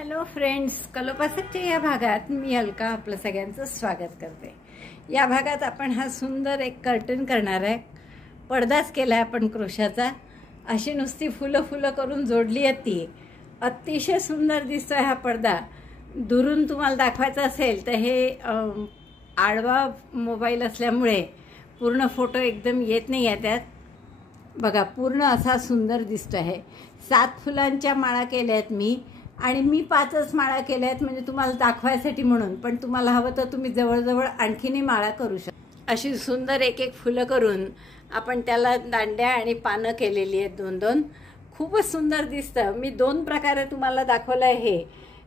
Hello friends, कलोपासकच्या या भागात मी अलका आपलं सगळ्यांचं स्वागत करते। या भागात आपण हा सुंदर एक कर्टन करणार आहे। पडदाच केला आहे आपण क्रोशाचा। अशी नुसती फुलं फुलं करून जोडली आहे ती। अतिशय सुंदर दिसतोय हा पडदा। दुरून तुम्हाला दाखवायचा असेल तर हे आडवा मोबाईल असल्यामुळे पूर्ण फोटो एकदम येत नाही आहे त्यात। बघा, पूर्ण असा सुंदर दिसतो आहे। 7 फुलांच्या माळा केल्या आहेत मी, आणि मी 5च माळा केल्या आहेत म्हणजे तुम्हाला दाखवायसाठी म्हणून। पण तुम्हाला हवं तर तुम्ही जवळजवळ आणखीनही माळा करू शकता। अशी सुंदर एक एक फुलं करून आपण त्याला दांड्या आणि पानं केलेली आहेत 2-2। खूपच सुंदर दिसतं। मी 2 प्रकारे तुम्हाला दाखवलं आहे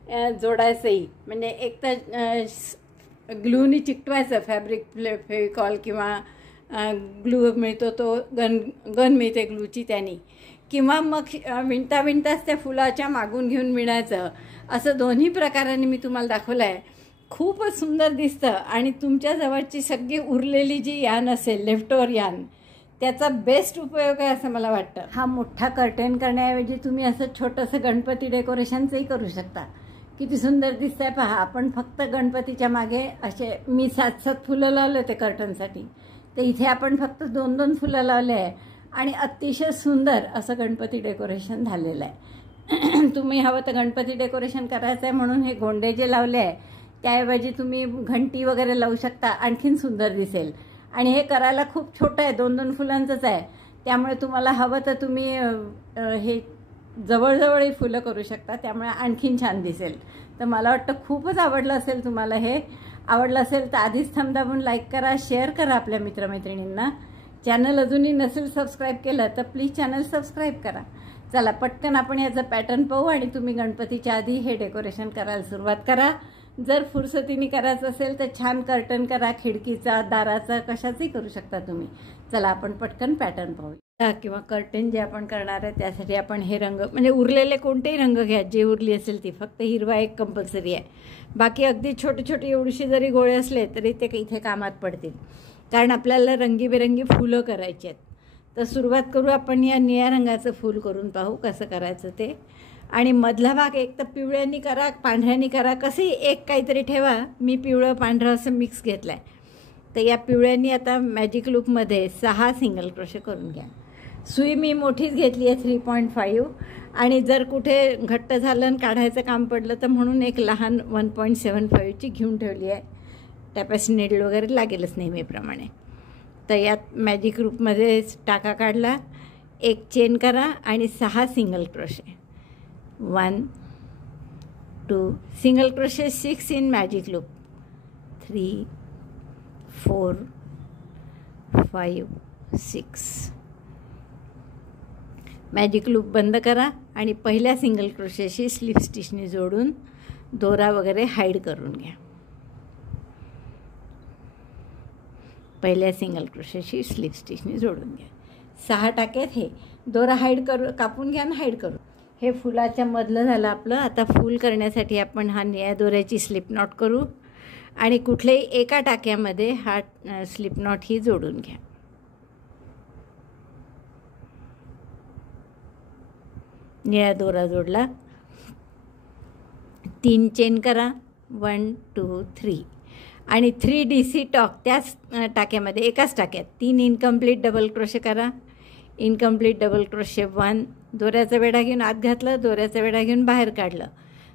हे जोडायचंही। म्हणजे एक तर ग्लूनी चिकटवायचं, फॅब्रिक फेविकॉल किंवा ग्लू मिळतो तो गन मिळते ग्लूची त्यानी, किंवा मग विणताच त्या फुलाच्या मागून घेऊन विणायचं। असं दोन्ही प्रकारांनी मी तुम्हाला दाखवलं आहे। खूपच सुंदर दिसतं। आणि तुमच्या जवळची सगळी उरलेली जी यान असेल, लेफ्टओव्हर यान, त्याचा बेस्ट उपयोग आहे असं मला वाटतं। हा मोठा कर्टेन करण्याऐवजी तुम्ही असं छोटंसं गणपती डेकोरेशनचंही करू शकता। किती सुंदर दिसतंय पहा। आपण फक्त गणपतीच्या मागे असे मी 7-7 फुलं लावले ते कर्टनसाठी, तर इथे आपण फक्त 2-2 फुलं लावले आहे आणि अतिशय सुंदर असं गणपती डेकोरेशन झालेलं आहे। तुम्ही हवं तर गणपती डेकोरेशन करायचं आहे म्हणून हे गोंडे जे लावले आहे त्याऐवजी तुम्ही घंटी वगैरे लावू शकता, आणखीन सुंदर दिसेल। आणि हे करायला खूप छोटं आहे, 2-2 फुलांचंच आहे, त्यामुळे तुम्हाला हवं तर तुम्ही हे जवळजवळही फुलं करू शकता, त्यामुळे आणखीन छान दिसेल। तर मला वाटतं खूपच आवडलं असेल तुम्हाला। हे आवडलं असेल तर आधीच थंब दाबून लाईक करा, शेअर करा आपल्या मित्रमैत्रिणींना। चॅनल अजूनही नसेल सबस्क्राईब केलं तर प्लीज चॅनल सबस्क्राईब करा। चला पटकन आपण याचं पॅटर्न पाहू आणि तुम्ही गणपतीच्या आधी हे डेकोरेशन करायला सुरुवात करा। जर फुरसतीने करायचं असेल तर छान कर्टन करा, खिडकीचा, दाराचा, कशाचंही करू शकता तुम्ही। चला आपण पटकन पॅटर्न पाहूया। किंवा कर्टन जे आपण करणार आहे त्यासाठी आपण हे रंग, म्हणजे उरलेले कोणतेही रंग घ्या, जे उरली असेल ती। फक्त हिरवा एक कंपल्सरी आहे, बाकी अगदी छोटे छोटे एवढीशी जरी गोळे असले तरी ते इथे कामात पडतील, कारण आपल्याला रंगीबेरंगी फुलं करायची आहेत। तर सुरुवात करू आपण या निळ्या रंगाचं फूल करून पाहू कसं करायचं ते। आणि मधला भाग एक तर पिवळ्यांनी करा, पांढऱ्यांनी करा, कसंही एक काहीतरी ठेवा। मी पिवळं पांढरं असं मिक्स घेतलं आहे। तर या पिवळ्यांनी आता मॅजिक लूपमध्ये 6 सिंगल क्रोशे करून घ्या। सुई मी मोठीच घेतली आहे 3.5, आणि जर कुठे घट्ट झालं आणि काढायचं काम पडलं तर म्हणून एक लहान 1.75ची घेऊन ठेवली आहे। टॅपॅसी नीडल वगैरे लागेलच नेहमीप्रमाणे। तर यात मॅजिक ग्रुपमध्ये टाका काढला, एक चेन करा आणि 6 single crochet. 1 2 single crochet 6 in magic loop, 3 4 5 6। Magic loop बंद करा आणि पहिल्या सिंगल क्रोशेशी स्लिप स्टिचने जोडून दोरा वगैरे हाईड करून घ्या। पहिल्या सिंगल क्रोशेशी स्लिप स्टिचने जोडून घ्या। 6 टाक्यात हे दोरा हाईड करू, कापून घ्या आणि हाईड करू। हे फुलाच्या मधलं झालं आपलं। आता फूल करण्यासाठी आपण हा निळ्या दोऱ्याची स्लिप नॉट करू आणि कुठल्याही एका टाक्यामध्ये हा स्लिप नॉट ही जोडून घ्या। निळा दोरा जोडला, 3 चेन करा, 1 2 3, आणि 3 DC टॉक त्याच टाक्यामध्ये, एकाच टाक्यात 3 इनकम्प्लीट डबल क्रोशे करा। इनकम्प्लीट डबल क्रोशे 1, दोऱ्याचा वेढा घेऊन आत घातलं, दोऱ्याचा वेढा घेऊन बाहेर काढलं,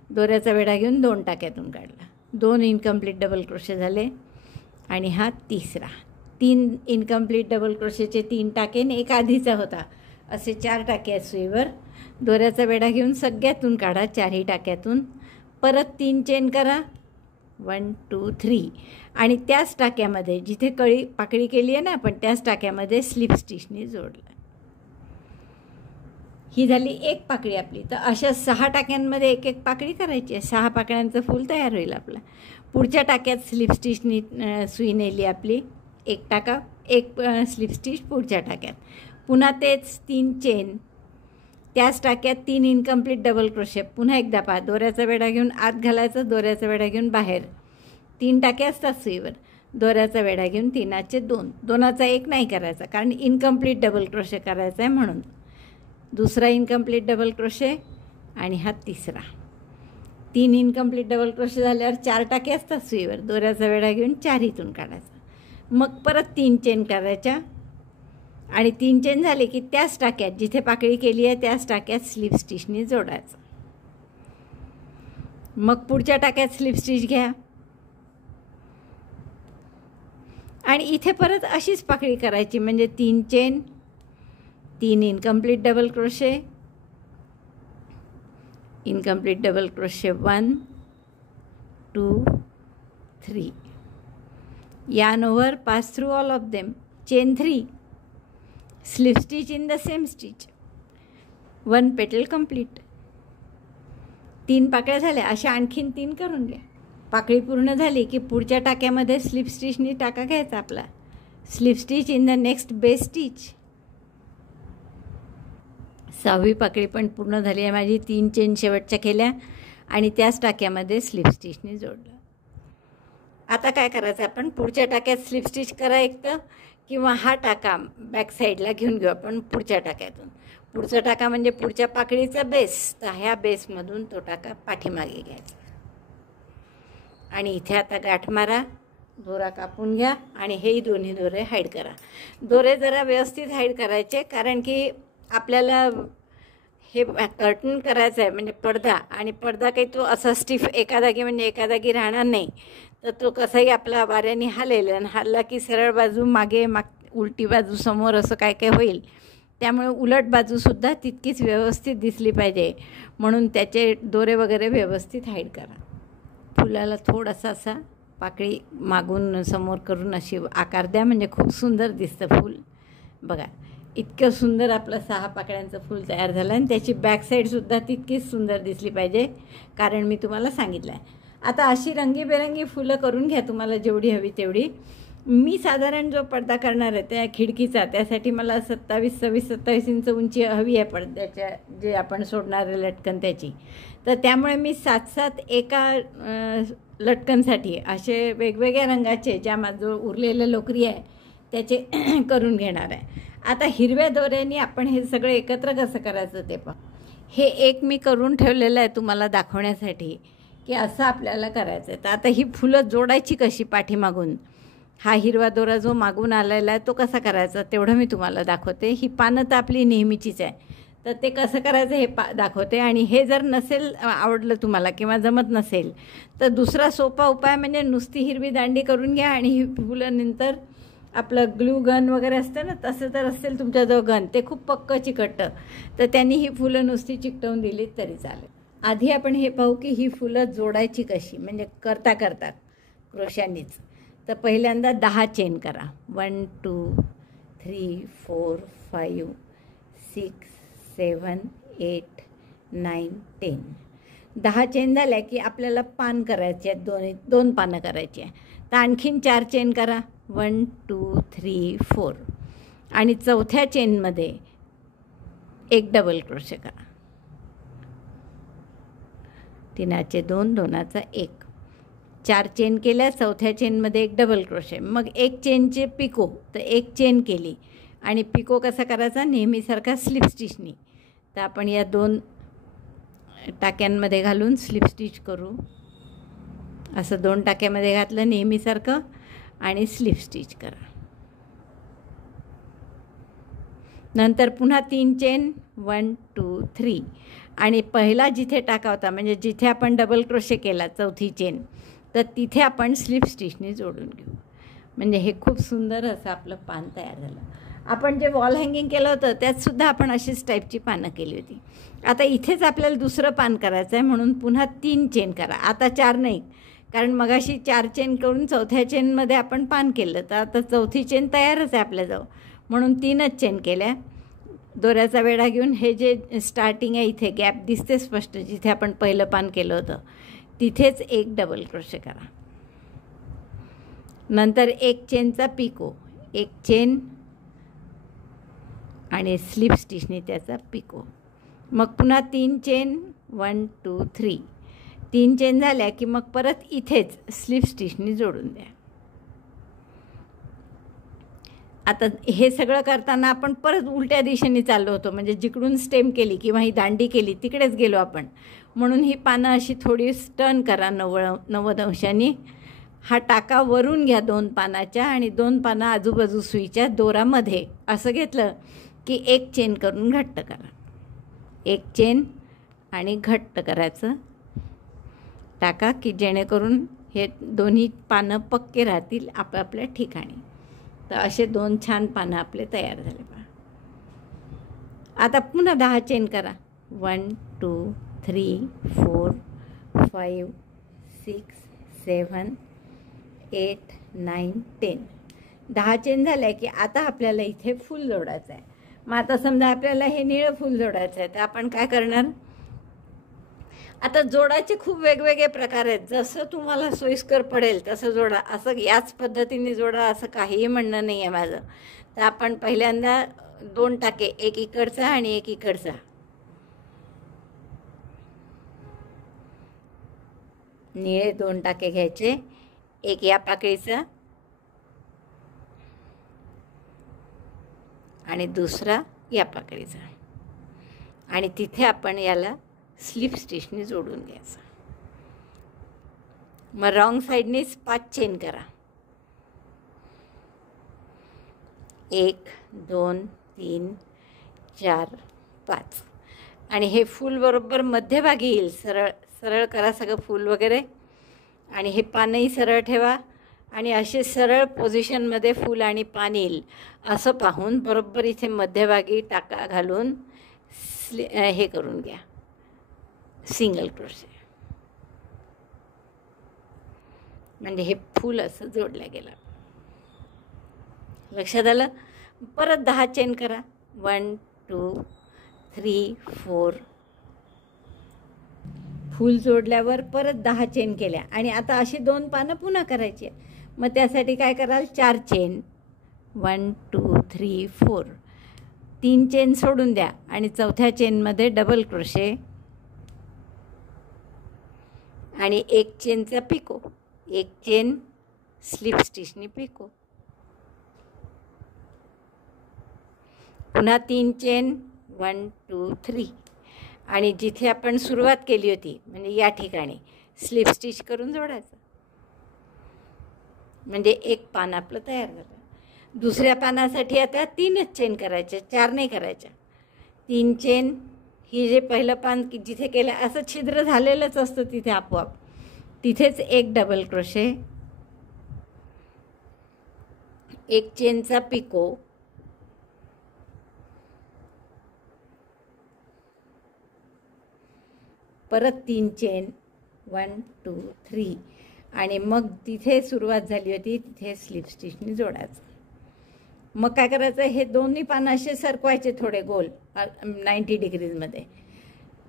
दोऱ्याचा वेढा घेऊन 2 टाक्यातून काढला, 2 इनकम्प्लीट डबल क्रोशे झाले। आणि हा तिसरा, 3 इनकम्प्लीट डबल क्रोशेचे 3 टाके आणि एक आधीचा होता, असे 4 टाके आहेत सुईवर। दोऱ्याचा वेढा घेऊन सगळ्यातून काढा, 4ही टाक्यातून, परत 3 चेन करा, 1 2 3, आणि त्याच टाक्यामध्ये जिथे कळी पाकळी केली आहे ना आपण, त्याच टाक्यामध्ये स्लिप स्टिचने जोडलं। ही झाली एक पाकळी आपली। तर अशा 6 टाक्यांमध्ये एक एक पाकळी करायची आहे। 6 पाकळ्यांचं फूल तयार होईल आपलं। पुढच्या टाक्यात स्लिप स्टिचने सुई नेली आपली, एक टाका, एक स्लिप स्टिच पुढच्या टाक्यात, पुन्हा तेच 3 चेन, त्याच टाक्यात 3 इनकम्प्लीट डबल क्रोशे, पुन्हा एकदा पहा, दोऱ्याचा वेढा घेऊन आत घालायचं, दोऱ्याचा वेढा घेऊन बाहेर, 3 टाके असतात सुईवर, दोऱ्याचा वेढा घेऊन 3चे 2, 2चा 1 नाही करायचा कारण इनकम्प्लीट डबल क्रोशे करायचा आहे म्हणून। दुसरा इनकम्प्लीट डबल क्रोशे आणि हा तिसरा, 3 इनकम्प्लीट डबल क्रोशे झाल्यावर 4 टाके असतात सुईवर. दोऱ्याचा वेढा घेऊन 4 इथून काढायचा. मग परत 3 चेन करायच्या आणि 3 चेन झाले की त्याच टाक्यात जिथे पाकळी केली आहे त्याच टाक्यात स्लिप स्टिचनी जोडायचं. मग पुढच्या टाक्यात स्लिप स्टिच घ्या आणि इथे परत अशीच पाकळी करायची. म्हणजे 3 chain, 3 incomplete double crochet, incomplete double crochet 1 2 3, yarn over, pass through all of them, chain 3, slip stitch in the same stitch, 1 petal complete. 3 पाकळ्या झाल्या. अशा आणखीन 3 करून घ्या. पाकळी पूर्ण झाली की पुढच्या टाक्यामध्ये स्लिप स्टिचनी टाका घ्यायचा आपला. Slip stitch in the next base stitch. 6वी पाकळी पण पूर्ण झाली आहे माझी. 3 चेन शेवटच्या केल्या आणि त्याच टाक्यामध्ये स्लिप स्टिचनी जोडलं. आता काय करायचं, आपण पुढच्या टाक्यात स्लिप स्टिच करा एकतर, किंवा हा टाका बॅक साईडला घेऊन घेऊ आपण पुढच्या टाक्यातून. पुढचा टाका म्हणजे पुढच्या पाकळीचा बेस. तर ह्या बेसमधून तो टाका पाठीमागे घ्यायचा आणि इथे आता गाठ मारा, दोरा कापून घ्या आणि हेही दोन्ही दोरे हाईड करा. दोरे जरा व्यवस्थित हाईड करायचे, कारण की आपल्याला हे कर्टन करायचं आहे म्हणजे पडदा. आणि पडदा काही तो असा स्टिफ एका जागी म्हणजे एका जागी राहणार नाही. तर तो कसाही आपला वाऱ्याने हालेल आणि हलला की सरळ बाजू मागे उलटी बाजू समोर असं काय काय होईल. त्यामुळे उलट बाजूसुद्धा तितकीच व्यवस्थित दिसली पाहिजे, म्हणून त्याचे दोरे वगैरे व्यवस्थित हाईड करा. फुलाला थोडासा असा पाकळी मागून समोर करून अशी आकार द्या, म्हणजे खूप सुंदर दिसतं फूल. बघा इतकं सुंदर आपलं 6 पाकळ्यांचं फूल तयार झालं आणि त्याची बॅक साईडसुद्धा तितकीच सुंदर दिसली पाहिजे, कारण मी तुम्हाला सांगितलं आहे. आता अशी रंगीबेरंगी फुलं करून घ्या तुम्हाला जेवढी हवी तेवढी. मी साधारण जो पडदा करणार आहे त्या खिडकीचा, त्यासाठी मला 27 इंच उंची हवी आहे पडद्याच्या, जे आपण सोडणारे लटकन त्याची. तर त्यामुळे मी 7 एका लटकनसाठी असे वेगवेगळ्या रंगाचे ज्या माझं उरलेलं लोकरी आहे त्याचे करून घेणार आहे. आता हिरव्या दोऱ्याने आपण हे सगळं एकत्र कसं करायचं ते पहा. हे एक मी करून ठेवलेलं आहे तुम्हाला दाखवण्यासाठी की असं आपल्याला करायचं आहे. तर आता ही फुलं जोडायची कशी पाठीमागून. हा हिरवा दोरा जो मागून आलेला आहे तो कसा करायचा तेवढं मी तुम्हाला दाखवते. ही पानं तर आपली नेहमीचीच आहे, तर ते कसं करायचं हे दाखवते. आणि हे जर नसेल आवडलं तुम्हाला किंवा जमत नसेल तर दुसरा सोपा उपाय म्हणजे नुसती हिरवी दांडी करून घ्या आणि ही फुलं नंतर आपलं ग्लू गन वगैरे असतं ना, तसं तर असेल तुमच्याजवळ गन, ते खूप पक्कं चिकटतं, तर त्यांनी ही फुलं नुसती चिकटवून दिलीत तरी चालेल. आधी आपण हे पाहू की ही फुलं जोडायची कशी, म्हणजे करता क्रोशांनीच. तर पहिल्यांदा 10 चेन करा. 1 2 3 4 5 6 7 8 9 10. 10 चेन झाल्या की आपल्याला पान करायचे आहेत, दोन पानं करायची आहे. तर आणखीन 4 चेन करा. 1 2 3 4 आणि चौथ्या चेनमध्ये एक डबल क्रोशे करा. 3चे 2, 2चा 1. 4 चेन केल्या, चौथ्या चेनमध्ये एक डबल क्रोशे. मग एक चेनचे पिको, तर एक चेन केली आणि पिको कसा करायचा नेहमीसारखा स्लिप स्टिचनी. तर आपण या 2 टाक्यांमध्ये घालून स्लिप स्टिच करू. असं 2 टाक्यामध्ये घातलं नेहमीसारखं आणि स्लिप स्टिच करा. नंतर पुन्हा 3 चेन 1 2 3 आणि पहिला जिथे टाका होता म्हणजे जिथे आपण डबल क्रोशे केला चौथी चेन, तर तिथे आपण स्लिप स्टिचनी जोडून घेऊ. म्हणजे हे खूप सुंदर असं आपलं पान तयार झालं. आपण जे वॉल हँगिंग केलं होतं त्यातसुद्धा आपण अशीच टाईपची पानं केली होती. आता इथेच आपल्याला दुसरं पान करायचं आहे, म्हणून पुन्हा 3 चेन करा. आता 4 नाही, कारण मगाशी 4 चेन करून चौथ्या चेनमध्ये आपण पान केलं, तर आता चौथी चेन तयारच आहे आपल्याजवळ, म्हणून 3च चेन केल्या. दोऱ्याचा वेढा घेऊन हे जे स्टार्टिंग आहे इथे गॅप दिसते स्पष्ट, जिथे आपण पहिलं पान केलं होतं तिथेच एक डबल क्रोशे करा. नंतर एक चेनचा पिको, एक चेन आणि स्लिप स्टिचनी त्याचा पिको. मग पुन्हा 3 चेन 1 2 3. 3 चेन झाल्या की मग परत इथेच स्लिप स्टिचनी जोडून द्या. आता हे सगळं करताना आपण परत उलट्या दिशेने चाललो होतो, म्हणजे जिकडून स्टेम केली किंवा ही दांडी केली तिकडेच गेलो आपण. म्हणून ही पानं अशी थोडी टर्न करा 90 अंशांनी. हा टाका वरून घ्या 2 पानाच्या आणि 2 पानं आजूबाजू सुईच्या दोरामध्ये असं घेतलं की एक चेन करून घट्ट करा. एक चेन आणि घट्ट करायचं टाका, की जेणेकरून हे दोन्ही पानं पक्के राहतील आपापल्या ठिकाणी. तर असे 2 छान पानं आपले तयार झाले पहा. आता पुन्हा 10 चेन करा. 1 2 3 4 5 6 7 8 9 10. 10 चेन झाल्या की आता आपल्याला इथे फूल जोडायचं आहे. मग आता समजा आपल्याला हे निळं फूल जोडायचं आहे, तर आपण काय करणार? आता जोडायचे खूप वेगवेगळे प्रकार आहेत, जसं तुम्हाला सोयीस्कर पडेल तसं जोडा. असं याच पद्धतीने जोडा असं काहीही म्हणणं नाही आहे माझं. तर आपण पहिल्यांदा 2 टाके, एक इकडचा आणि एक इकडचा, निळे 2 टाके घ्यायचे. एक या पाकळीचा आणि दुसरा या पाकळीचा, आणि तिथे आपण याला स्लिप स्टिचने जोडून घ्यायचं. मग रॉंग साईडनेच 5 चेन करा. 1 2 3 4 5. आणि हे फूल बरोबर मध्यभागी येईल. सरळ सरळ करा सगळं फूल वगैरे, आणि हे पानही सरळ ठेवा आणि असे सरळ पोझिशनमध्ये फूल आणि पान येईल असं पाहून बरोबर इथे मध्यभागी टाका घालून हे करून घ्या, सिंगल क्रोशे. म्हणजे हे फूल असं जोडलं गेलं. लक्षात आलं? परत 10 चेन करा. 1 2 3 4. फूल जोडल्यावर परत 10 चेन केल्या आणि आता अशी 2 पानं पुन्हा करायची. मग त्यासाठी काय कराल? 4 चेन. 1 2 3 4. 3 चेन सोडून द्या आणि चौथ्या चेनमध्ये डबल क्रोशे आणि 1 चेनचा पिको. 1 चेन स्लिप स्टिचनी पिको. पुन्हा 3 चेन. 1 2 3. आणि जिथे आपण सुरुवात केली होती म्हणजे या ठिकाणी स्लिप स्टिच करून जोडायचं. म्हणजे एक पान आपलं तयार झालं. दुसऱ्या पानासाठी आता 3च चेन करायच्या, 4 नाही करायच्या. 3 चेन. ही जे पहिलं पान जिथे केलं असं छिद्र झालेलंच असतं तिथे आपोआप, तिथेच एक डबल क्रोशे, 1 चेनचा पिको, परत 3 चेन. 1 2 3. आणि मग तिथे सुरुवात झाली होती तिथे स्लिप स्टिचनी जोडायचं. मग काय करायचं? हे दोन्ही पानं असे सरकवायचे थोडे गोल 90 डिग्रीजमध्ये.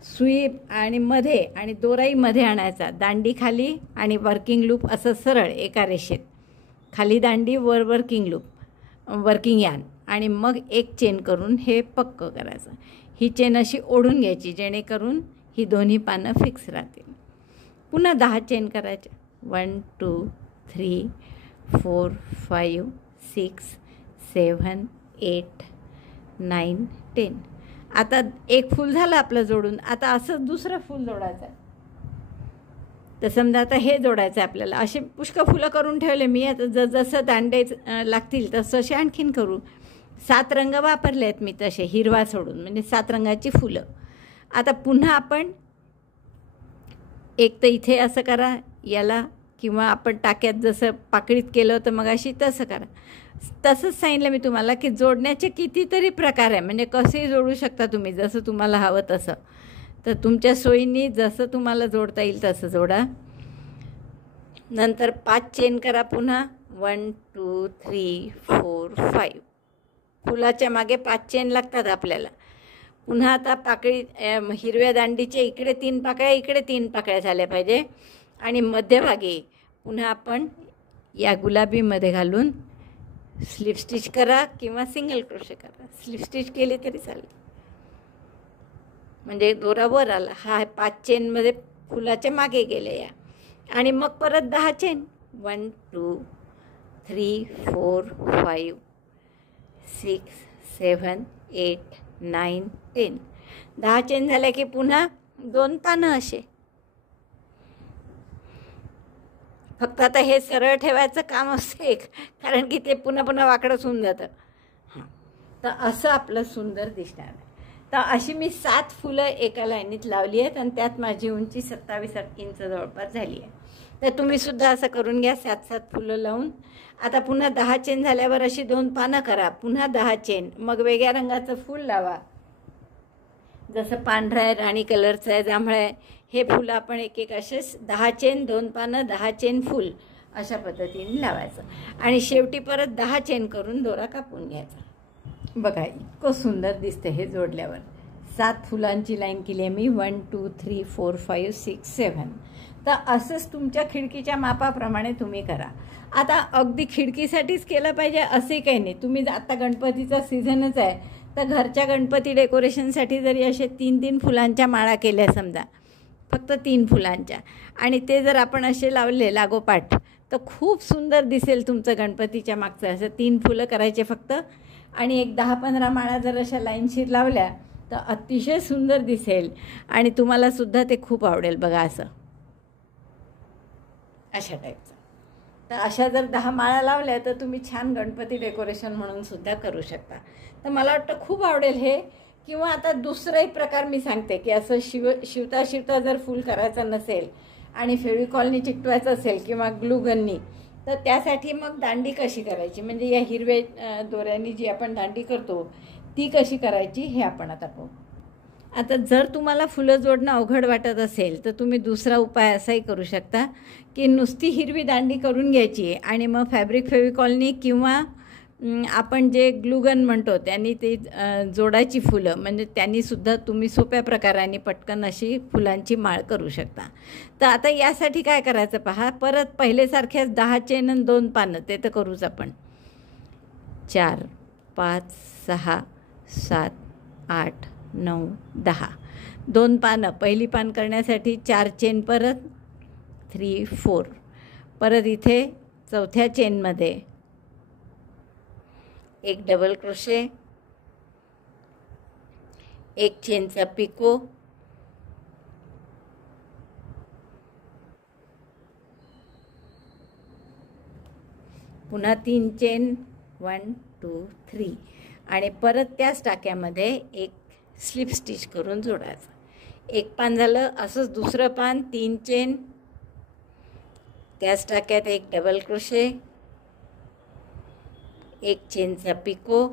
सुई आणि मध्ये आणि दोराई मध्ये आणायचा. दांडी खाली आणि वर्किंग लूप असं सरळ एका रेषेत. खाली दांडी, वर वर्किंग लूप, वर्किंग यान, आणि मग 1 चेन करून हे पक्क करायचं. ही चेन अशी ओढून घ्यायची जेणेकरून ही दोन्ही पानं फिक्स राहतील. पुन्हा 10 चेन करायच्या. 1 2 3 4 5 6 7 8 9 10. आता एक फूल झालं आपलं जोडून. आता असं दुसरं फूल जोडायचं आहे. तर समजा आता हे जोडायचं आहे आपल्याला. असे पुष्कळ फुलं करून ठेवले मी. आता जसं दांडे लागतील तसं आणखीन करू. 7 रंग वापरले आहेत मी तसे, हिरवा सोडून, म्हणजे 7 रंगाची फुलं. आता पुन्हा आपण एक तर इथे असं करा याला, किंवा आपण टाक्यात जसं पाकळीत केलं होतं मग अशी तसं करा. तसंच सांगितलं मी तुम्हाला की जोडण्याचे कितीतरी प्रकार आहे, म्हणजे कसेही जोडू शकता तुम्ही जसं तुम्हाला हवं तसं. तर तुमच्या सोयीने जसं तुम्हाला जोडता येईल तसं जोडा. नंतर 5 चेन करा पुन्हा. 1 2 3 4 5. फुलाच्या मागे 5 चेन लागतात आपल्याला. पुन्हा आता पाकळी हिरव्या दांडीच्या इकडे 3 पाकळ्या, इकडे 3 पाकळ्या झाल्या पाहिजे. आणि मध्यभागी पुन्हा आपण या गुलाबीमध्ये घालून स्लिप स्टिच करा किंवा सिंगल क्रोशे करा. स्लिप स्टिच केली तरी चालेल, म्हणजे दोरा वर आला. हा 5 चेनमध्ये फुलाच्या मागे गेले या. आणि मग परत 10 चेन. 1 2 3 4 5 6 7 8 9 10. 10 चेन झाल्या की पुन्हा 2 पानं असे. फक्त आता हे सरळ ठेवायचं काम असतं एक, कारण की ते पुन्हा पुन्हा वाकडंच होऊन जातं. तर असं आपलं सुंदर दिसणार आहे. तर अशी मी 7 फुलं एका लाईनीत लावली आहेत आणि त्यात माझी उंची 27 इंच जवळपास झाली आहे. तर तुम्ही सुद्धा असं करून घ्या, 7 फुलं लावून. आता पुन्हा 10 चेन झाल्यावर अशी 2 पानं करा, पुन्हा 10 चेन, मग वेगळ्या रंगाचं फूल लावा. जसं पांढरा आहे, राणी कलरचं आहे, जांभळं आहे, हे फुलं आपण एक एक असेच 10 चेन 2 पानं 10 चेन फूल अशा पद्धतीने लावायचं. आणि शेवटी परत 10 चेन करून दोरा कापून घ्यायचा. बघा इतकं सुंदर दिसतं हे जोडल्यावर. 7 फुलांची लाईन केली आहे मी. 1 2 3 4 5 6 7. तर असंच तुमच्या खिडकीच्या मापाप्रमाणे तुम्ही करा. आता अगदी खिडकीसाठीच केलं पाहिजे असंही काही नाही. तुम्ही आता गणपतीचा सीझनच आहे, तर घरच्या गणपती डेकोरेशनसाठी जरी असे 3-3 फुलांच्या माळा केल्या समजा, फक्त 3 फुलांच्या, आणि ते जर आपण असे लावले लागोपाठ, तर खूप सुंदर दिसेल तुमचं गणपतीच्या मागचं. असं 3 फुलं करायचे फक्त, आणि एक 10-15 माळा जर अशा लाईनशीर लावल्या तर अतिशय सुंदर दिसेल आणि तुम्हाला सुद्धा ते खूप आवडेल. बघा असं अशा टाईपचं. तर अशा जर 10 माळा लावल्या तर तुम्ही छान गणपती डेकोरेशन म्हणून सुद्धा करू शकता. तर मला वाटतं खूप आवडेल हे. किंवा आता दुसराही प्रकार मी सांगते की असं शिवता शिवता जर फूल करायचं नसेल आणि फेविकॉलनी चिकटवायचं असेल किंवा ग्लूगननी, तर त्यासाठी मग दांडी कशी करायची, म्हणजे या हिरव्या दोऱ्यांनी जी आपण दांडी करतो ती कशी करायची हे आपण आता पाहू. आता जर तुम्हाला फुलं जोडणं अवघड वाटत असेल तर तुम्ही दुसरा उपाय असाही करू शकता की नुसती हिरवी दांडी करून घ्यायची आणि मग फॅब्रिक फेविकॉलनी किंवा आपण जे ग्लूगन म्हणतो त्यांनी ते जोडायची फुलं, म्हणजे त्यांनीसुद्धा तुम्ही सोप्या प्रकाराने पटकन अशी फुलांची माळ करू शकता. तर आता यासाठी काय करायचं पहा, परत पहिलेसारख्याच 10 चेन आणि 2 पानं ते तर करूच आपण. 4 5 6 7 8 9 10. 2 पानं, पहिली पान करण्यासाठी 4 चेन, परत 3 4, परत इथे चौथ्या चेनमध्ये एक डबल क्रोशे, एक चेनचा पिको, पुन्हा 3 चेन 1 2 3, आणि परत त्याच टाक्यामध्ये एक स्लिप स्टिच करून जोडायचं. एक पान झालं. असंच दुसरं पान, 3 चेन, त्याच टाक्यात एक डबल क्रोशे, एक चेनचा पिको,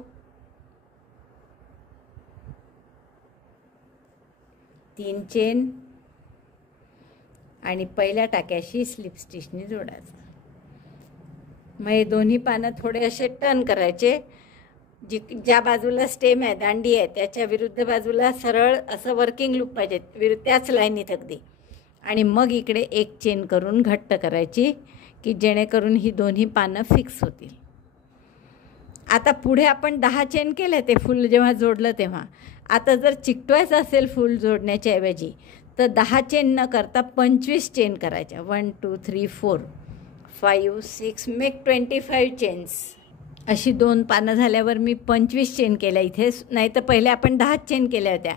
3 चेन, आणि पहिल्या टाक्याशी स्लिप स्टिचने जोडायचं. मग हे दोन्ही पानं थोडे असे टर्न करायचे. ज्या बाजूला स्टेम आहे, दांडी आहे, त्याच्या विरुद्ध बाजूला सरळ असं वर्किंग लूप पाहिजे त्याच लाईनीत अगदी. आणि मग इकडे एक चेन करून घट्ट करायची की जेणेकरून ही दोन्ही पानं फिक्स होतील. आता पुढे आपण 10 चेन केले ते फूल जेव्हा जोडलं तेव्हा. आता जर चिकटवायचं असेल फूल जोडण्याच्या ऐवजी तर 10 चेन न करता 25 चेन करायच्या. 1 2 3 4 5 6 मेक 25 चेन्स. अशी 2 पानं झाल्यावर मी 25 चेन केल्या इथे. नाही तर पहिले आपण 10 चेन केल्या होत्या,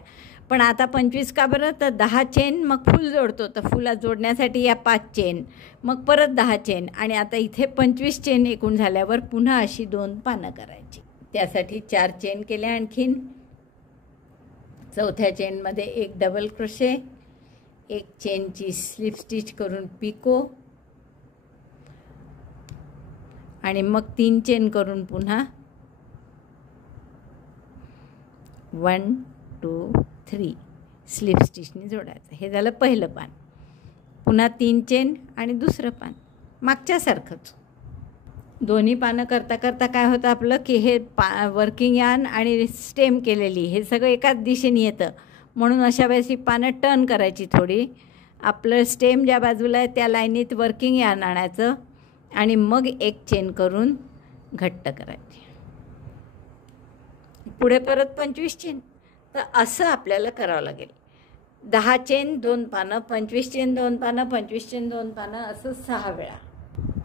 पण आता 25 का बरं, तर 10 चेन मग फूल जोडतो, तर फुला जोडण्यासाठी या 5 चेन, मग परत 10 चेन, आणि आता इथे 25 चेन एकूण झाल्यावर पुन्हा अशी 2 पानं करायची. त्यासाठी 4 चेन केल्या आणखीन. चौथ्या चेनमध्ये एक डबल क्रोशे, एक चेनची स्लिप स्टिच करून पिको, आणि मग 3 चेन करून पुन्हा 1 2 3 स्लिप स्टिचने जोडायचं. हे झालं पहिलं पान. पुन्हा 3 चेन आणि दुसरं पान मागच्यासारखंच. दोन्ही पानं करता करता काय होतं आपलं की हे वर्किंग यार्न आणि स्टेम केलेली हे सगळं एकाच दिशेने येतं. म्हणून अशा वेळेस ही पानं टर्न करायची थोडी. आपलं स्टेम ज्या बाजूला आहे त्या लाईनीत वर्किंग यार्न आणायचं आणि मग एक चेन करून घट्ट करायची. पुढे परत 25 चेन. तर असं आपल्याला करावं लागेल. 10 चेन 2 पानं, 25 चेन 2 पानं, 25 चेन 2 पानं, असं 6 वेळा.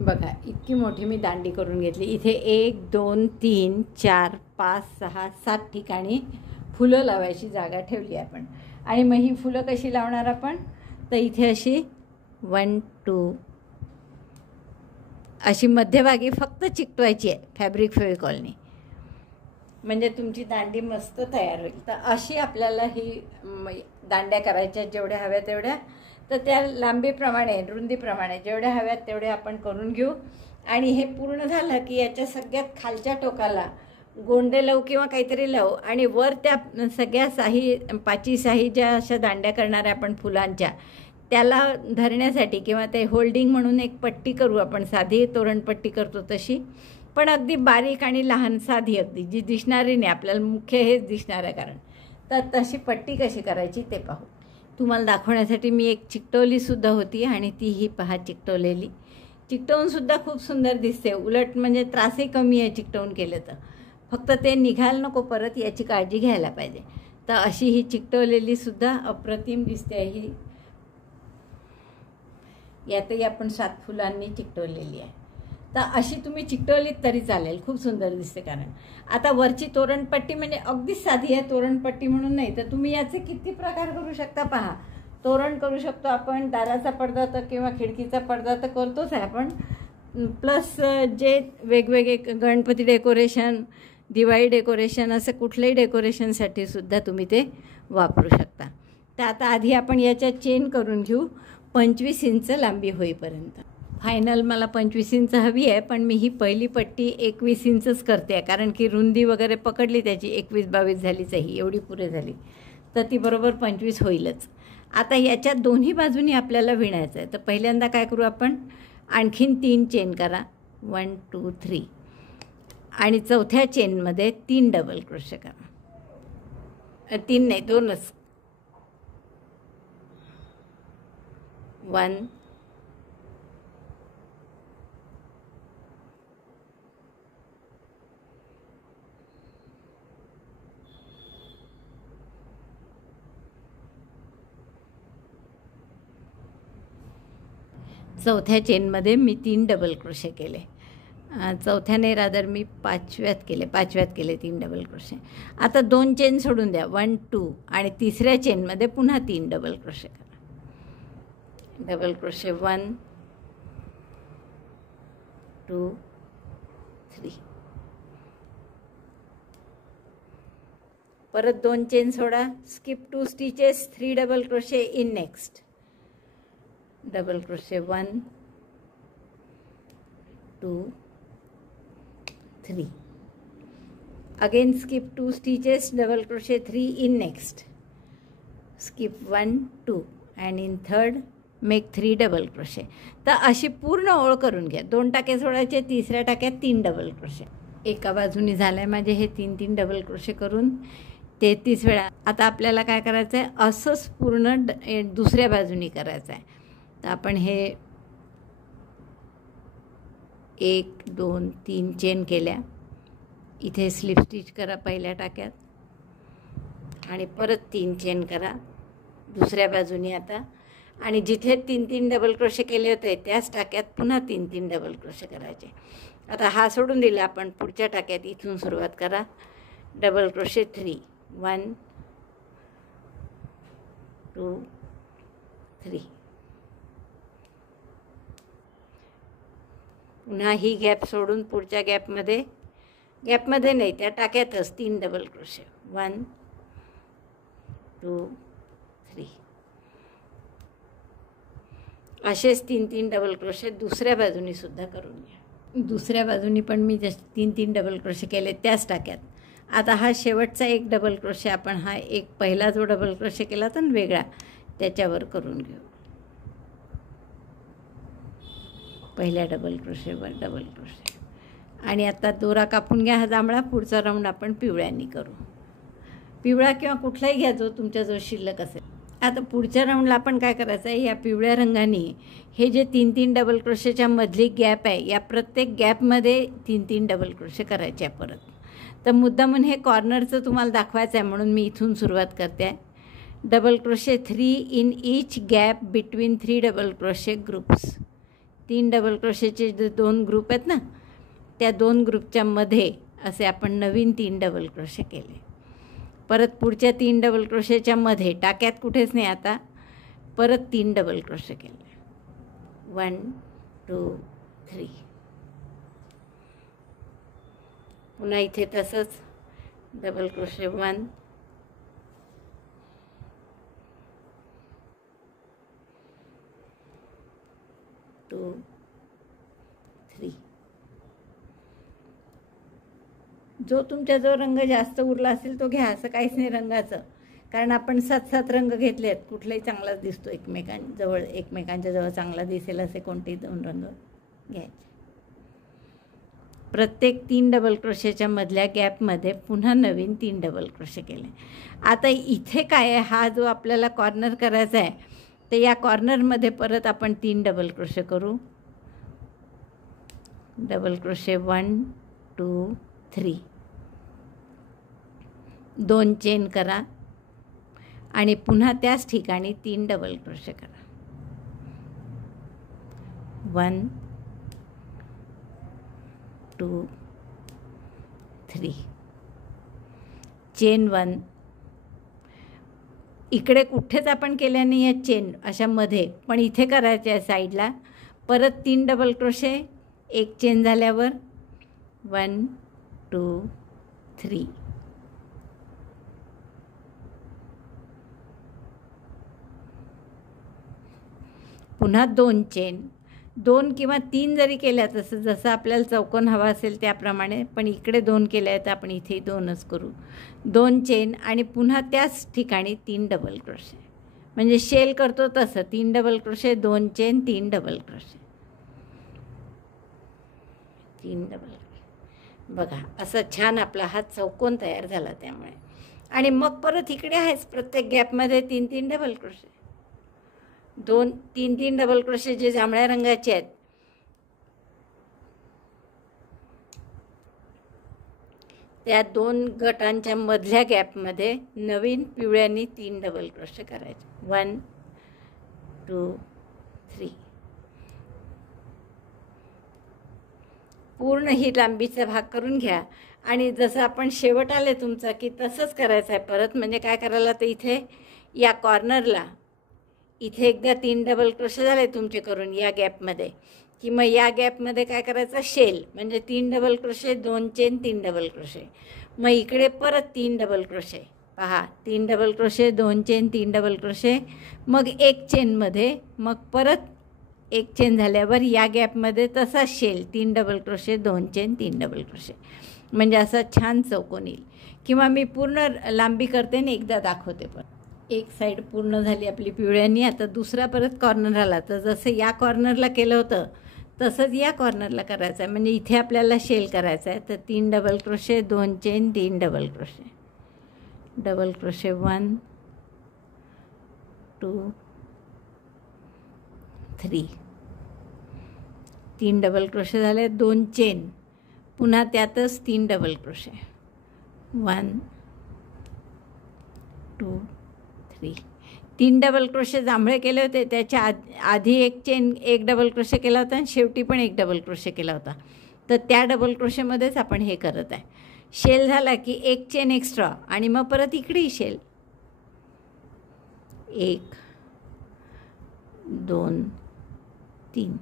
बघा इतकी मोठी मी दांडी करून घेतली. इथे 1 2 3 4 5 6 7 ठिकाणी फुलं लावायची जागा ठेवली आपण. आणि मग ही फुलं कशी लावणार आपण, तर इथे अशी 1 2 अशी मध्यभागी फक्त चिकटवायची आहे फॅब्रिक फेविकॉलनी, म्हणजे तुमची दांडी मस्त तयार होईल. तर अशी आपल्याला ही दांड्या करायच्या जेवढ्या हव्या तेवढ्या. तर त्या लांबीप्रमाणे रुंदीप्रमाणे जेवढ्या हव्यात तेवढ्या आपण करून घेऊ. आणि हे पूर्ण झालं की याच्या सगळ्यात खालच्या टोकाला गोंडे लावू किंवा काहीतरी लावू. आणि वर त्या सगळ्या पाची साही ज्या अशा दांड्या करणाऱ्या आपण फुलांच्या, त्याला धरण्यासाठी किंवा ते होल्डिंग म्हणून एक पट्टी करू आपण, साधी तोरणपट्टी करतो तशी, पण अगदी बारीक आणि लहान, साधी अगदी, जी दिसणारी नाही, आपल्याला मुख्य हेच दिसणार आहे कारण. तर तशी पट्टी कशी करायची ते पाहू. तुम्हाला दाखवण्यासाठी मी एक चिकटवलीसुद्धा होती आणि ती ही पहा चिकटवलेली. चिकटवूनसुद्धा खूप सुंदर दिसते, उलट म्हणजे त्रासही कमी आहे चिकटवून केलं तर. फक्त ते निघायला नको परत, याची काळजी घ्यायला पाहिजे. तर अशी ही चिकटवलेलीसुद्धा अप्रतिम दिसते. ही यातही आपण 7 फुलांनी चिकटवलेली आहे. तर अशी तुम्ही चिकटवलीत तरी चालेल, खूप सुंदर दिसते. कारण आता वरची तोरणपट्टी म्हणजे अगदीच साधी आहे, तोरणपट्टी म्हणून नाही. तर तुम्ही याचे किती प्रकार करू शकता पहा. तोरण करू शकतो आपण, दाराचा पडदा तर किंवा खिडकीचा पडदा तर करतोच आहे आपण, प्लस जे वेगवेगळे गणपती डेकोरेशन, दिवाळी डेकोरेशन, असं कुठल्याही डेकोरेशनसाठी सुद्धा तुम्ही ते वापरू शकता. तर आता आधी आपण याच्या चेन करून घेऊ 25 इंच लांबी होईपर्यंत. फायनल मला 25 इंच हवी आहे, पण मी ही पहिली पट्टी 21 इंचच करते आहे, कारण की रुंदी वगैरे पकडली त्याची 21-22 झालीच आहे, एवढी पुरे झाली तर ती बरोबर 25 होईलच. आता याच्या दोन्ही बाजूनी आपल्याला विणायचं आहे. तर पहिल्यांदा काय करू आपण, आणखीन 3 चेन करा, 1 2 3, आणि चौथ्या चेनमध्ये 3 डबल क्रोशे करा. 3 नाही, 2च. 1 चौथ्या चेनमध्ये मी 3 डबल क्रोशे केले. चौथ्याने रादर मी 5व्यात केले 3 डबल क्रोशे. आता 2 चेन सोडून द्या, 1 2, आणि तिसऱ्या चेनमध्ये पुन्हा 3 डबल क्रोशे करा. डबल क्रोशे 1 2 3, परत 2 chain soda, skip 2 stitches, 3 double crochet in next. Double crochet 1 2 3, again skip 2 stitches, double crochet 3 in next, skip 1 2, and in third make 3 double crochet. तर अशी पूर्ण ओळ करून घ्या. 2 टाके सोडायचे, तिसऱ्या टाक्यात 3 डबल क्रोशे. एका बाजूनी झालंय माझे हे 3 डबल क्रोशे करून 33 वेळा. आता आपल्याला काय करायचं आहे, असंच पूर्ण दुसऱ्या बाजूनी करायचं आहे. तर आपण हे 1 2 3 चेन केल्या, इथे स्लिप स्टिच करा पहिल्या टाक्यात, आणि परत 3 चेन करा दुसऱ्या बाजूनी आता, आणि जिथे 3 डबल क्रोशे केले होते त्याच टाक्यात पुन्हा 3 डबल क्रोशे करायचे. आता हा सोडून दिला आपण, पुढच्या टाक्यात इथून सुरुवात करा. डबल क्रोशे 3, 1 2 3, पुन्हा ही गॅप सोडून पुढच्या गॅपमध्ये नाही, त्या टाक्यातच 3 डबल क्रोशे, 1 2 3. असेच 3 डबल क्रोशे दुसऱ्या बाजूनी सुद्धा करून घ्या. दुसऱ्या बाजूनी पण मी जसे 3 डबल क्रोशे केले त्याच टाक्यात. आता हा शेवटचा 1 डबल क्रोशे आपण हा एक पहिला जो डबल क्रोशे केला तर वेगळा त्याच्यावर करून घेऊ. पहिल्या डबल क्रोशेवर डबल क्रोशे, आणि आता दोरा कापून घ्या हा जांभळा. पुढचा राऊंड आपण पिवळ्यांनी करू. पिवळा किंवा कुठलाही घ्या जो तुमच्या शिल्लक असेल. आता पुढच्या राऊंडला आपण काय करायचं आहे, या पिवळ्या रंगाने हे जे 3 डबल क्रोशेच्या मधली गॅप आहे, या प्रत्येक गॅपमध्ये 3 डबल क्रोशे करायचे आहे परत. तर मुद्दामून हे कॉर्नरचं तुम्हाला दाखवायचं आहे म्हणून मी इथून सुरुवात करते आहे. Double crochet 3 in each gap between 3 double crochet groups. 3 double क्रोशेचे जे 2 ग्रुप आहेत ना, त्या 2 ग्रुपच्या मध्ये असे आपण नवीन 3 डबल क्रोशे केले. परत पुढच्या 3 डबल क्रोशेच्या मध्ये टाक्यात कुठेच नाही, आता परत 3 डबल क्रोशे केले. 1 2 3. पुन्हा इथे तसंच डबल क्रोशे 1 2 3. जो तुमच्याजवळ रंग जास्त उरला असेल तो घ्या, असं काहीच नाही रंगाचं, कारण आपण 7 रंग घेतले आहेत. कुठलाही चांगलाच दिसतो एकमेकांच्या जवळ चांगला दिसेल असे कोणतेही 2 रंग घ्यायचे. प्रत्येक 3 डबल क्रोशेच्या मधल्या गॅपमध्ये पुन्हा नवीन 3 डबल क्रोशे केले. आता इथे काय आहे, हा जो आपल्याला कॉर्नर करायचा आहे, तर या कॉर्नरमध्ये परत आपण 3 डबल क्रोशे करू. Double crochet 1 2 3. 2 चेन करा आणि पुन्हा त्याच ठिकाणी 3 डबल क्रोशे करा. 1 2 3. चेन 1. इकडे कुठेच आपण केल्या नाही आहे चेन अशा मध्ये, पण इथे करायचे आहे साईडला. परत 3 डबल क्रोशे, 1 चेन झाल्यावर 1 2 3. पुन्हा 2 चेन, 2 किंवा 3 जरी केल्या, तसं जसं आपल्याला चौकोन हवा असेल त्याप्रमाणे, पण इकडे 2 केल्या आहेत, आपण इथे 2च करू. 2 चेन आणि पुन्हा त्याच ठिकाणी 3 डबल क्रोशे, म्हणजे शेल करतो तसं 3 double crochet, 2 chain, 3 double crochet, 3 double crochet. बघा असं छान आपला हा चौकोन तयार झाला त्यामुळे. आणि मग परत इकडे आहेच प्रत्येक गॅपमध्ये 3 डबल क्रोशे, 3 डबल क्रोशे जे जांभळ्या रंगाचे आहेत, त्या 2 गटांच्या मधल्या गॅपमध्ये नवीन पिवळ्यांनी 3 डबल क्रोशे करायचे. 1 2 3. पूर्ण ही लांबीचा भाग करून घ्या आणि जसं आपण शेवट आले तुमचा की तसंच करायचं आहे परत. म्हणजे काय करायला, तर इथे या कॉर्नरला इथे एकदा 3 डबल क्रोशे झाले तुमचे करून या गॅपमध्ये, की मग या गॅपमध्ये काय करायचं, शेल, म्हणजे 3 double crochet, 2 chain, 3 double crochet. मग इकडे परत 3 डबल क्रोशे, पहा 3 double crochet, 2 chain, 3 double crochet, मग 1 चेनमध्ये, मग परत 1 चेन झाल्यावर या गॅपमध्ये तसा shell, 3 double crochet, 2 chain, 3 double crochet, म्हणजे असा छान चौकोन येईल. किंवा मी पूर्ण लांबी करते आणि एकदा दाखवते. पण एक साईड पूर्ण झाली आपली पिवळ्यांनी. आता दुसरा परत कॉर्नर आला, तर जसं या कॉर्नरला केलं होतं तसंच या कॉर्नरला करायचं आहे. म्हणजे इथे आपल्याला शेल करायचा आहे, तर 3 double crochet, 2 chain, 3 double crochet, double crochet 1 2 3. 3 double crochet झाले, 2 चेन, पुन्हा त्यातच 3 डबल क्रोशे, 1 2 3. 3 डबल क्रोशे जांभळे केले होते, त्याच्या आधी 1 चेन, 1 डबल क्रोशे केला होता आणि शेवटी पण 1 डबल क्रोशे केला होता. तर त्या डबल क्रोशेमध्येच आपण हे करत आहे. शेल झाला की 1 चेन एक्स्ट्रा आणि मग परत इकडेही शेल, 1 2 3.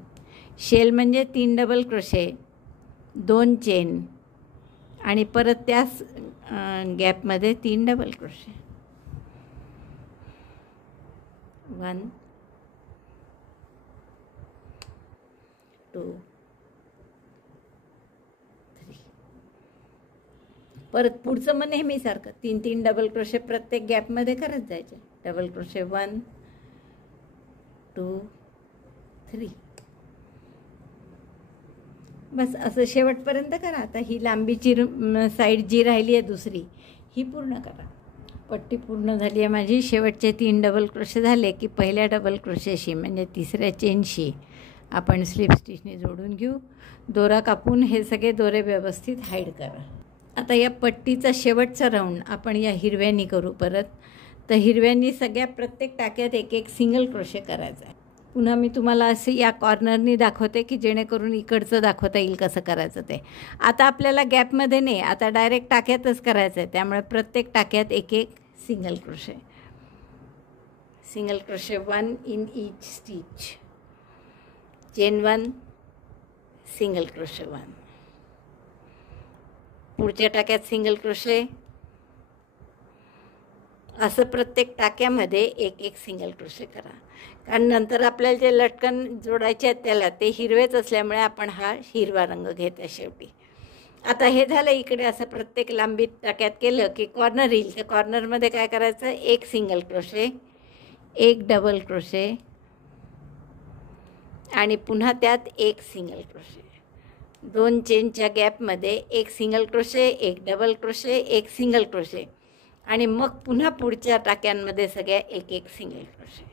शेल म्हणजे 3 डबल क्रोशे, 2 चेन आणि परत त्याच गॅपमध्ये 3 डबल क्रोशे, 1 2 3. परत पुढचं मग नेहमीसारखं 3 डबल क्रोशे प्रत्येक गॅपमध्ये करत जायचे. Double crochet 1 2 3. बस असं शेवटपर्यंत करा. आता ही लांबीची साईड जी राहिली आहे दुसरी, ही पूर्ण करा. पट्टी पूर्ण झाली आहे माझी. शेवटचे 3 डबल क्रोशे झाले की पहिल्या डबल क्रोशेशी म्हणजे तिसऱ्या चेनशी आपण स्लिप स्टिचने जोडून घेऊ. दोरा कापून हे सगळे दोरे व्यवस्थित हाईड करा. आता या पट्टीचा शेवटचा राऊंड आपण या हिरव्यांनी करू परत. तर हिरव्यांनी सगळ्या प्रत्येक टाक्यात 1 सिंगल क्रोशे करायचा आहे. पुन्हा मी तुम्हाला असे या कॉर्नरनी दाखवते की जेणेकरून इकडचं दाखवता येईल कसं करायचं ते. आता आपल्याला गॅपमध्ये नाही, आता डायरेक्ट टाक्यातच करायचं आहे. त्यामुळे प्रत्येक टाक्यात एक एक single crochet. Single crochet 1 in each stitch. Chain 1, single crochet 1. पुढच्या टाक्यात सिंगल क्रोशे. असं प्रत्येक टाक्यामध्ये एक एक सिंगल क्रोशे करा. कारण नंतर आपल्याला जे लटकन जोडायचे आहेत त्याला ते हिरवेच असल्यामुळे आपण हा हिरवा रंग घेत आहे शेवटी. आता हे झालं इकडे. असं प्रत्येक लांबीत टाक्यात केलं की कॉर्नर येईल. तर कॉर्नरमध्ये काय करायचं, एक सिंगल क्रोशे, एक डबल क्रोशे आणि पुन्हा त्यात एक सिंगल क्रोशे. 2 चेनच्या गॅपमध्ये एक सिंगल क्रोशे, एक डबल क्रोशे, एक सिंगल क्रोशे आणि मग पुन्हा पुढच्या टाक्यांमध्ये सगळ्या एक एक सिंगल क्रोशे.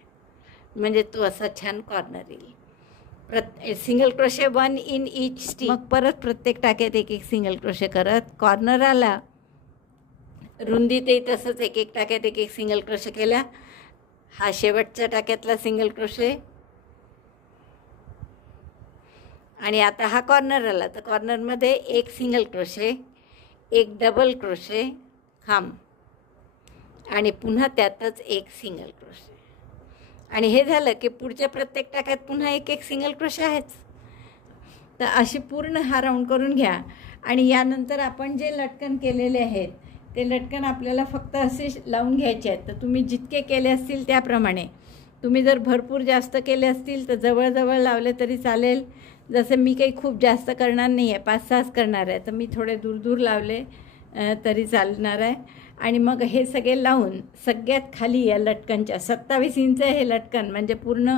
म्हणजे तो असा छान कॉर्नर येईल. Single crochet 1 in each stitch. मग परत प्रत्येक टाक्यात एक एक सिंगल क्रोशे करत कॉर्नर आला. रुंदीतही तसंच एक एक टाक्यात एक एक सिंगल क्रोशे केला. हा शेवटच्या टाक्यातला सिंगल क्रोशे आणि आता हा कॉर्नर आला. तर कॉर्नरमध्ये एक सिंगल क्रोशे, एक डबल क्रोशे, खांब आणि पुन्हा त्यातच एक सिंगल क्रोशे. आणि हे झालं की पुढच्या प्रत्येक टाक्यात पुन्हा एक एक सिंगल क्रोशे आहेच. तर अशी पूर्ण हा राऊंड करून घ्या. आणि यानंतर आपण जे लटकन केलेले आहेत ते लटकन आपल्याला फक्त असे लावून घ्यायचे आहेत. तर तुम्ही जितके केले असतील त्याप्रमाणे. तुम्ही जर भरपूर जास्त केले असतील तर जवळजवळ लावले तरी चालेल. जसं मी काही खूप जास्त करणार नाही आहे, 5-6 करणार आहे, तर मी थोडे दूर दूर लावले तरी चालणार आहे. आणि मग हे सगळे लावून सगळ्यात खाली या लटकनच्या 27 इंच हे लटकन म्हणजे पूर्ण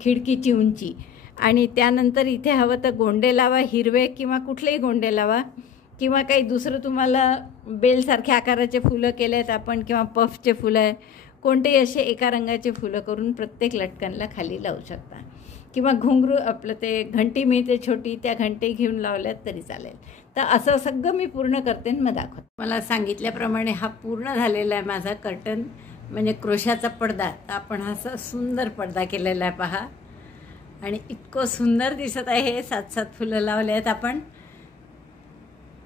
खिडकीची उंची. आणि त्यानंतर इथे हवं तर गोंडे लावा, हिरवे किंवा कुठलेही गोंडे लावा किंवा काही दुसरं तुम्हाला बेलसारख्या आकाराचे फुलं केले आहेत आपण किंवा पफचे फुलं आहे, कोणतेही असे एका रंगाचे फुलं करून प्रत्येक लटकनला खाली लावू शकता. किंवा घुंगरू आपलं ते घंटी मिळते छोटी, त्या घंटी घेऊन लावल्यात तरी चालेल. तर असं सगळं मी पूर्ण करते आणि मग दाखवते. मला सांगितल्याप्रमाणे हा पूर्ण झालेला आहे माझा कर्टन म्हणजे क्रोशाचा पडदा. तर आपण असा सुंदर पडदा केलेला आहे पहा. आणि इतकं सुंदर दिसत आहे. हे 7-7 फुलं लावले आहेत आपण.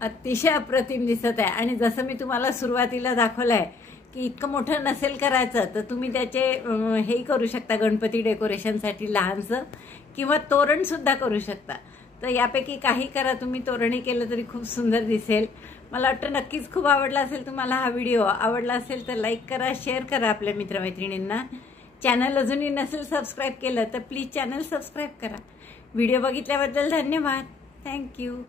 अतिशय अप्रतिम दिसत आहे. आणि जसं मी तुम्हाला सुरुवातीला दाखवलं आहे की इतकं मोठं नसेल करायचं तर तुम्ही त्याचे हेही करू शकता, गणपती डेकोरेशनसाठी लहानसं किंवा तोरणसुद्धा करू शकता. तर यापैकी काही करा तुम्ही. तोरणही केलं तरी खूप सुंदर दिसेल. मला वाटतं नक्कीच खूप आवडला असेल तुम्हाला हा व्हिडिओ. आवडला असेल तर लाईक करा, शेअर करा आपल्या मित्रमैत्रिणींना. चॅनल अजूनही नसेल सबस्क्राईब केलं तर प्लीज चॅनल सबस्क्राईब करा. व्हिडिओ बघितल्याबद्दल धन्यवाद. थँक्यू.